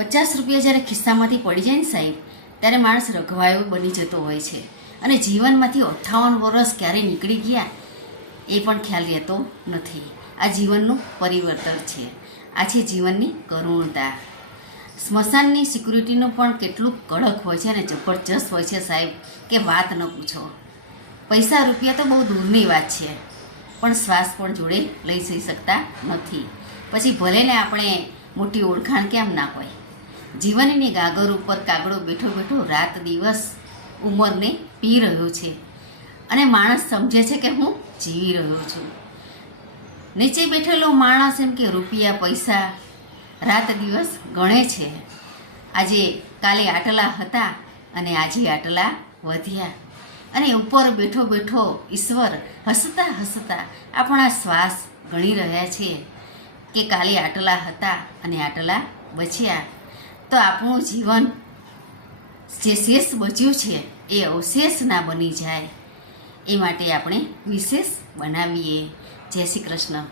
પચાસ રૂપિયા જ્યારે ખિસ્સામાંથી પડી જાય ને સાહેબ, ત્યારે માણસ રઘવાયો બની જતો હોય છે. અને જીવનમાંથી અઠ્ઠાવન વર્ષ ક્યારે નીકળી ગયા, એ પણ ખ્યાલ રહેતો નથી. આ જીવનનું પરિવર્તન છે. આ છે જીવનની કરુણતા. સ્મશાનની સિક્યુરિટીનું પણ કેટલું કડક હોય છે અને જબરજસ્ત હોય છે સાહેબ, કે વાત ન પૂછો. પૈસા રૂપિયા તો બહુ દૂરની વાત છે, પણ શ્વાસ પણ જોડે લઈ જઈ શકતા નથી. પછી ભલે ને આપણે મોટી ઓળખાણ કેમ ના હોય. જીવનની ગાગર ઉપર કાગડો બેઠો બેઠો રાત દિવસ ઉંમરને પી રહ્યો છે. અને માણસ સમજે છે કે હું જીવી રહ્યો છું. નીચે બેઠેલો માણસ એમ કે રૂપિયા, પૈસા રાત દિવસ ગણે છે. આજે કાલે આટલા હતા અને આજે આટલા વધ્યા. અને ઉપર બેઠો બેઠો ઈશ્વર હસતા હસતા આપણા શ્વાસ ગણી રહ્યા છે કે કાલે આટલા હતા અને આટલા બચ્યા તો આપણું જીવન જે શેષ બચ્યું છે, એ અવશેષ ના બની જાય. એ માટે આપણે વિશેષ બનાવીએ. જય શ્રી કૃષ્ણ.